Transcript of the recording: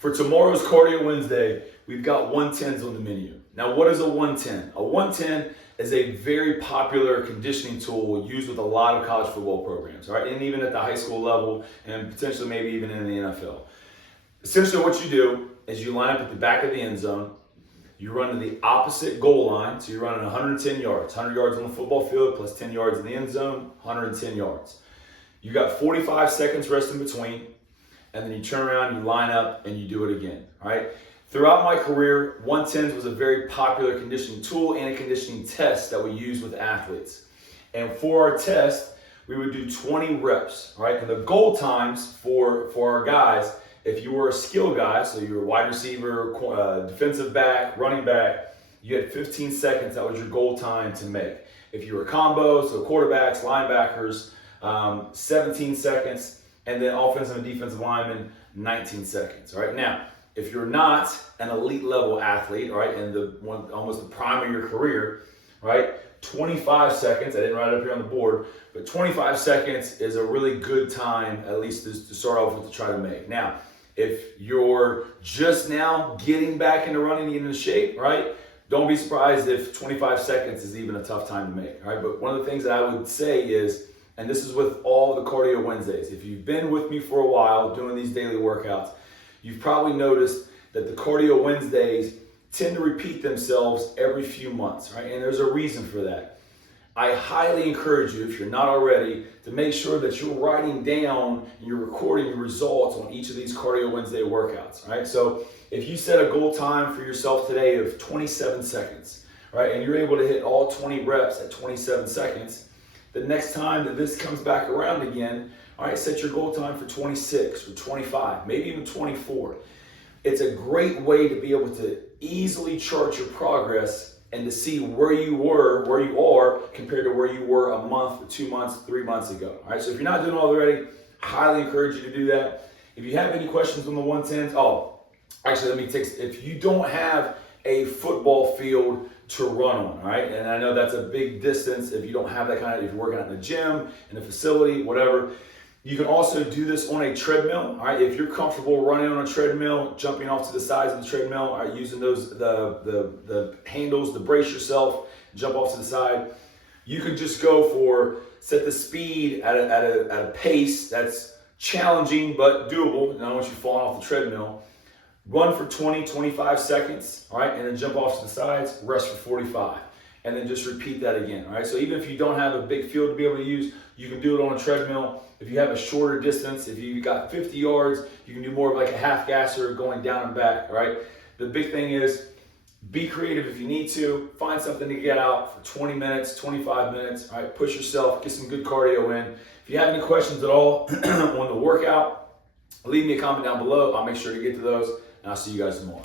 For tomorrow's Cardio Wednesday, we've got 110s on the menu. Now, what is a 110? A 110 is a very popular conditioning tool used with a lot of college football programs, right? And even at the high school level and potentially maybe even in the NFL. Essentially what you do is you line up at the back of the end zone, you run to the opposite goal line, so you're running 110 yards, 100 yards on the football field plus 10 yards in the end zone, 110 yards. You got 45 seconds rest in between, and then you turn around, you line up, and you do it again, right? Throughout my career, 110s was a very popular conditioning tool and a conditioning test that we use with athletes. And for our test, we would do 20 reps, right? And the goal times for our guys, if you were a skill guy, so you were a wide receiver, defensive back, running back, you had 15 seconds. That was your goal time to make. If you were combo, so quarterbacks, linebackers, 17 seconds, and then offensive and defensive linemen, 19 seconds. All right. Now, if you're not an elite level athlete, right, and almost the prime of your career, right, 25 seconds. I didn't write it up here on the board, but 25 seconds is a really good time, at least to start off with, to try to make. Now, if you're just now getting back into running, getting into shape, right, don't be surprised if 25 seconds is even a tough time to make, right? But one of the things that I would say is, and this is with all the Cardio Wednesdays, if you've been with me for a while doing these daily workouts, you've probably noticed that the Cardio Wednesdays tend to repeat themselves every few months, right? And there's a reason for that. I highly encourage you, if you're not already, to make sure that you're writing down and you're recording your results on each of these Cardio Wednesday workouts, right? So if you set a goal time for yourself today of 27 seconds, right, and you're able to hit all 20 reps at 27 seconds, the next time that this comes back around again, all right, set your goal time for 26 or 25, maybe even 24. It's a great way to be able to easily chart your progress and to see where you are compared to where you were a month, 2 months, 3 months ago. All right, so if you're not doing it already, highly encourage you to do that. If you have any questions on the 110s, actually, let me text. If you don't have a football field to run on, all right, and I know that's a big distance if you don't have that kind of, if you're working out in a gym, in a facility, whatever. You can also do this on a treadmill, all right? If you're comfortable running on a treadmill, jumping off to the sides of the treadmill, all right, using the handles to brace yourself, jump off to the side, you could just set the speed at a pace that's challenging but doable. And I don't want you falling off the treadmill. Run for 20, 25 seconds, all right, and then jump off to the sides, rest for 45. And then just repeat that again, all right? So even if you don't have a big field to be able to use, you can do it on a treadmill. If you have a shorter distance, if you got 50 yards, you can do more of like a half gasser going down and back, all right? The big thing is be creative if you need to. Find something to get out for 20 minutes, 25 minutes, all right? Push yourself, get some good cardio in. If you have any questions at all on the workout, leave me a comment down below. I'll make sure to get to those, and I'll see you guys tomorrow.